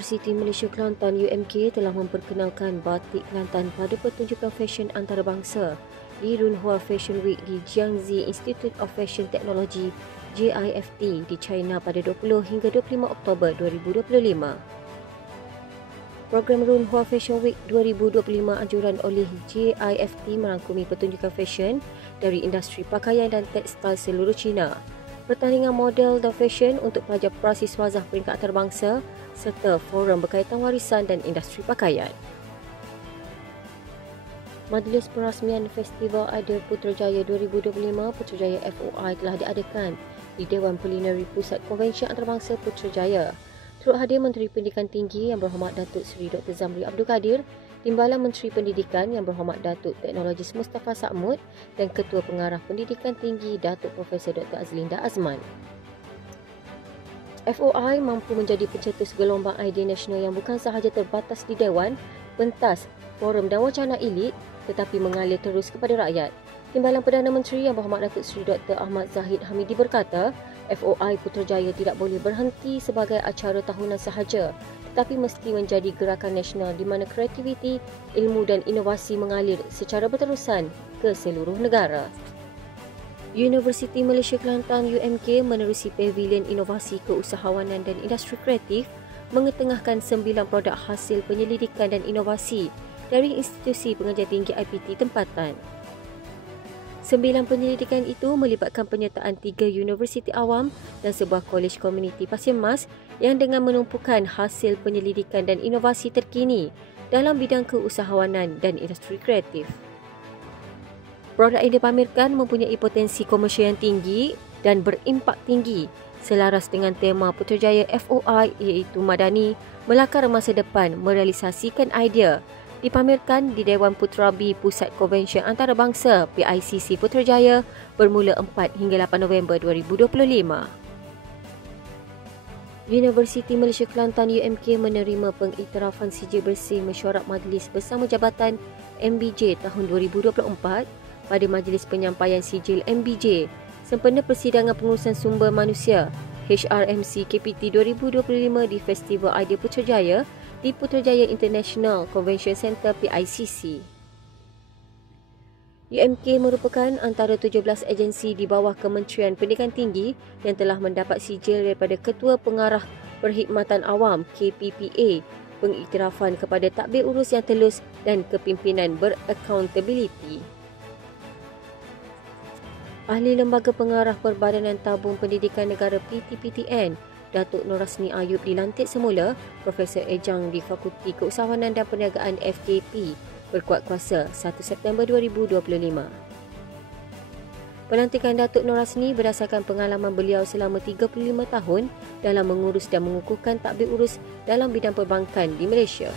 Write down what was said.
Universiti Malaysia Kelantan UMK telah memperkenalkan batik Kelantan pada pertunjukan fashion antarabangsa di Runhua Fashion Week di Jiangxi Institute of Fashion Technology JIFT di China pada 20 hingga 25 Oktober 2025. Program Runhua Fashion Week 2025 anjuran oleh JIFT merangkumi pertunjukan fashion dari industri pakaian dan tekstil seluruh China, pertandingan model dan fashion untuk pelajar prasiswazah peringkat antarabangsa serta forum berkaitan warisan dan industri pakaian. Majlis Perasmian Festival Aida Putrajaya 2025 Putrajaya FOI telah diadakan di Dewan Kulineri Pusat Konvensyen Antarabangsa Putrajaya. Turut hadir Menteri Pendidikan Tinggi Yang Berhormat Datuk Seri Dr. Zamri Abdul Kadir, Timbalan Menteri Pendidikan Yang Berhormat Datuk Teknologis Mustafa Sakmud dan Ketua Pengarah Pendidikan Tinggi Datuk Profesor Dr. Azlinda Azman. FOI mampu menjadi pencetus gelombang idea nasional yang bukan sahaja terbatas di Dewan, pentas, forum dan wacana elit tetapi mengalir terus kepada rakyat. Timbalan Perdana Menteri Yang Berhormat Datuk Seri Dr. Ahmad Zahid Hamidi berkata, FOI Putrajaya tidak boleh berhenti sebagai acara tahunan sahaja, tetapi mesti menjadi gerakan nasional di mana kreativiti, ilmu dan inovasi mengalir secara berterusan ke seluruh negara. Universiti Malaysia Kelantan UMK menerusi Pavilion Inovasi Keusahawanan dan Industri Kreatif mengetengahkan 9 produk hasil penyelidikan dan inovasi dari institusi pengajian tinggi IPT tempatan. 9 penyelidikan itu melibatkan penyertaan 3 universiti awam dan sebuah kolej komuniti Pasir Mas yang dengan menumpukan hasil penyelidikan dan inovasi terkini dalam bidang keusahawanan dan industri kreatif. Produk yang dipamerkan mempunyai potensi komersial yang tinggi dan berimpak tinggi selaras dengan tema Putrajaya FOI iaitu Madani, Melakar Masa Depan, Merealisasikan Idea, dipamerkan di Dewan Puterabi Pusat Konvensyen Antarabangsa PICC Putrajaya bermula 4 hingga 8 November 2025. Universiti Malaysia Kelantan UMK menerima pengiktirafan sijil bersih mesyuarat majlis bersama Jabatan MBJ tahun 2024 pada Majlis Penyampaian Sijil MBJ sempena Persidangan Pengurusan Sumber Manusia HRMC KPT 2025 di Festival Idea Putrajaya di Putrajaya International Convention Centre PICC. UMK merupakan antara 17 agensi di bawah Kementerian Pendidikan Tinggi yang telah mendapat sijil daripada Ketua Pengarah Perkhidmatan Awam KPPA, pengiktirafan kepada tadbir urus yang telus dan kepimpinan beraccountability. Ahli Lembaga Pengarah Perbadanan Tabung Pendidikan Negara PTPTN, Datuk Norasni Ayub dilantik semula Profesor Ejang di Fakulti Keusahawanan dan Perniagaan FKP berkuat kuasa 1 September 2025. Pelantikan Datuk Norasni berdasarkan pengalaman beliau selama 35 tahun dalam mengurus dan mengukuhkan tadbir urus dalam bidang perbankan di Malaysia.